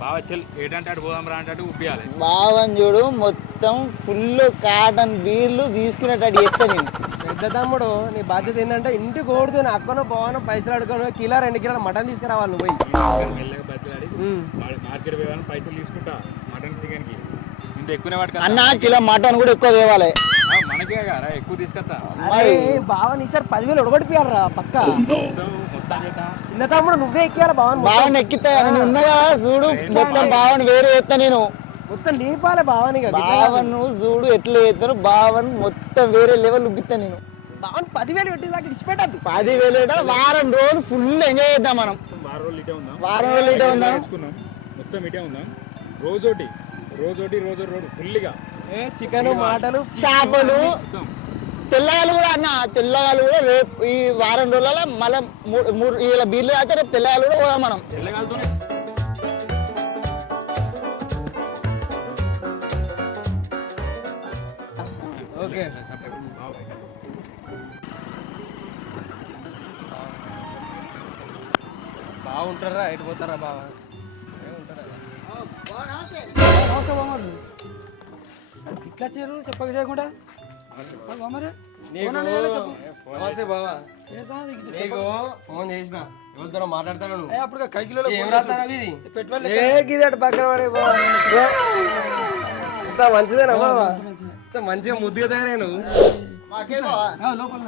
బాగా చెల్ ఏటంటే అటు పోదాం రా అంటే ఉబ్బియాలి. బావని చూడు మొత్తం ఫుల్ కాటన్ బీర్లు తీసుకునేటట్టు చెప్తా నేను. పెద్ద తమ్ముడు నీ బాధ్యత ఏంటంటే ఇంటికి కోడుతున్నా అక్కనో బావనో పైసలు అడుగును కిలో 2 కిలోల మటన్ తీసుకురావాలి నువ్వు పోయి. మెల్లగా బతిలాడి మార్కెట్ పోయాలని పైసలు తీసుకుంటా మటన్ చికెన్ కి. ఇంత ఎక్కువనే వాడుక అన్న కిలో మటన్ కూడా ఎక్కువ తేవాలి. మనకే కదా ఎక్కువ తీసుకొస్తా. బావని ఈసారి 10,000 ఒడగొట్టిపోయాలరా పక్క. మొత్తం చేద్దా చిన్న తమ్ముడు నువ్వే ఎక్కియాలి బావని. బావని ఎక్కితే నేను ఉన్నగా చూడు మొత్తం బావని వేరే ఎత్తా నేను. మొత్తం లేపాలి బావని. బావన్ చూడు ఎట్లా చేస్తాను బావన్ మొత్తం వేరే లెవెల్ ఉబ్బిస్తా నేను. బావని 10,000 పెట్టేదాకా ఇచ్చిపెట్టద్దు. 10,000 వారం రోజులు ఫుల్ ఎంజాయ్ చేద్దాం మనం. వారం రోజులు ఇటే ఉందాం. వారం రోజులు ఇటే ఉందాం. మొత్తం ఇటే ఉందాం. రోజోటి ఫుల్గా చికెన్ మాటలు చేపలు తెల్లగాలు కూడా అన్న. తెల్లగాలు కూడా రేపు ఈ వారం రోజుల మళ్ళీ 3 బీర్లు అయితే రేపు తెల్లగాలు కూడా పోదాం మనం. తెల్లగాలతోనే ఓకే. బాగుంటారా ఎటు పోతారా బావా ఇట్లా చేయరు చెప్పక చేయకుండా మరి నమస్తే బావా. నీకు ఫోన్ చేసిన ఎవరితో మాట్లాడతాను నువ్వు అప్పుడు కైకిలో ఏం రాస్తాను ఇది పెట్టుబడి గిదాడు పక్కన పడే బావా. ఇంత మంచిదేనా బావా? ఇంత మంచిగా ముద్దుగా తయారే నువ్వు. మాకే బావ. లోపల